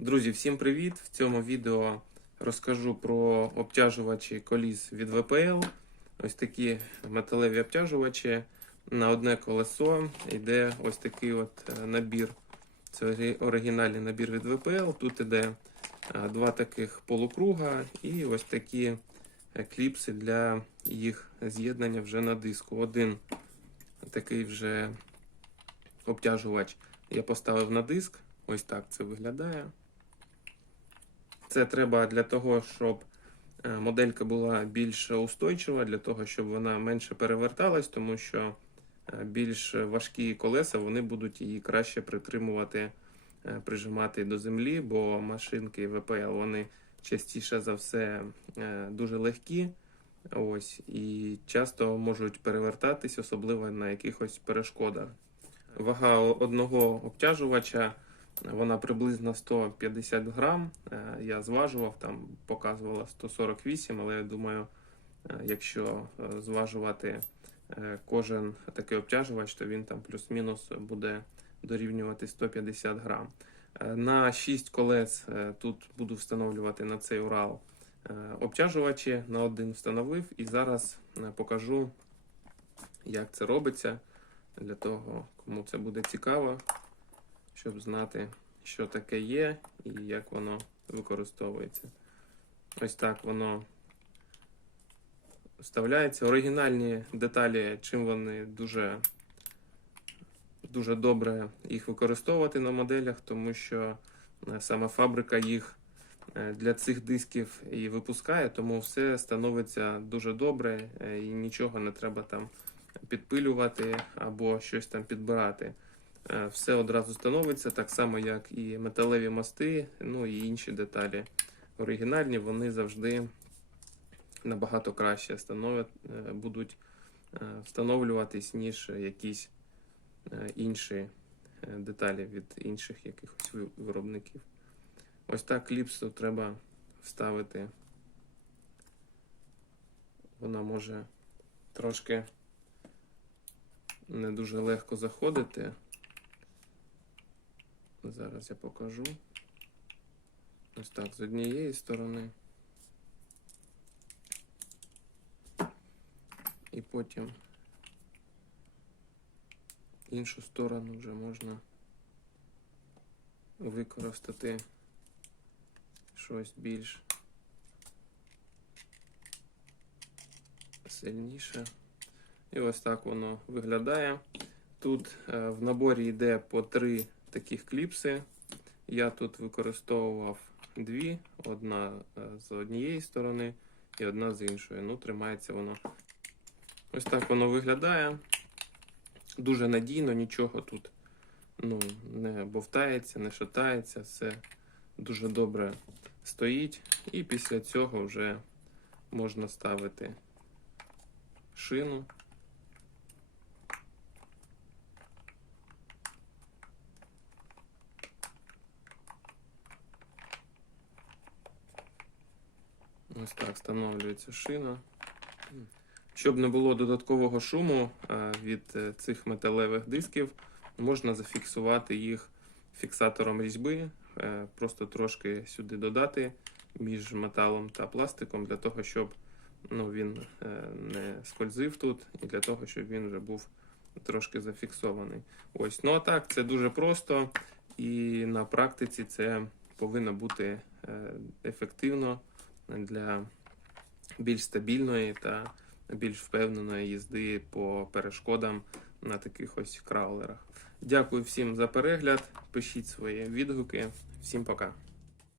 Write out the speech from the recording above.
Друзі, всім привіт! В цьому відео розкажу про обтяжувачі коліс від ВПЛ. Ось такі металеві обтяжувачі. На одне колесо йде ось такий от е, набір. Це оригінальний набір від ВПЛ. Тут іде е, два таких полукруга і ось такі кліпси для їх з'єднання вже на диску. Один такий вже обтяжувач я поставив на диск. Ось так це виглядає. Це треба для того, щоб е, моделька була більш устойчива, для того, щоб вона менше переверталась, тому що е, більш важкі колеса вони будуть її краще притримувати, е, прижимати до землі, бо машинки ВПЛ вони частіше за все дуже легкі. Ось, і часто можуть перевертатись, особливо на якихось перешкодах. Вага одного обтяжувача вона приблизно 150 грам. Е, Я зважував, там показувала 148, але я думаю, е, якщо е, зважувати кожен такий обтяжувач, то він там плюс-мінус буде дорівнювати 150 грам. На 6 колес тут буду встановлювати на цей Урал обтяжувачі. На один встановив і зараз покажу, як це робиться для того, кому це буде цікаво, щоб знати, що таке є і як воно використовується. Ось так воно вставляється. Оригінальні деталі, чим вони дуже, дуже добре їх використовувати на моделях, тому що е, саме фабрика їх е, для цих дисків і випускає, тому все становиться дуже добре е, і нічого не треба там підпилювати або щось там підбирати. Е, Все одразу становиться, так само, як і металеві мости, ну і інші деталі. Оригінальні вони завжди набагато краще е, будуть е, встановлюватись, ніж якісь інші деталі від інших якихось виробників. Ось так кліпсу треба вставити. Вона може трошки не дуже легко заходити. Зараз я покажу. Ось так, з однієї сторони. І потім іншу сторону вже можна використати щось більш сильніше. І ось так воно виглядає. Тут е, в наборі йде по три таких кліпси. Я тут використовував дві: одна е, з однієї сторони і одна з іншої. Ну, тримається воно. Ось так воно виглядає. Дуже надійно, нічого тут ну, не бовтається, не шатається, все дуже добре стоїть. І після цього вже можна ставити шину. Ось так встановлюється шина. Щоб не було додаткового шуму е, від е, цих металевих дисків, можна зафіксувати їх фіксатором різьби, е, просто трошки сюди додати між металом та пластиком, для того, щоб ну, він не скользив тут, і для того, щоб він вже був трошки зафіксований. Ось, ну а так, це дуже просто, і на практиці це повинно бути ефективно для більш стабільної та більш впевненої їзди по перешкодам на таких ось краулерах. Дякую всім за перегляд. Пишіть свої відгуки. Всім пока.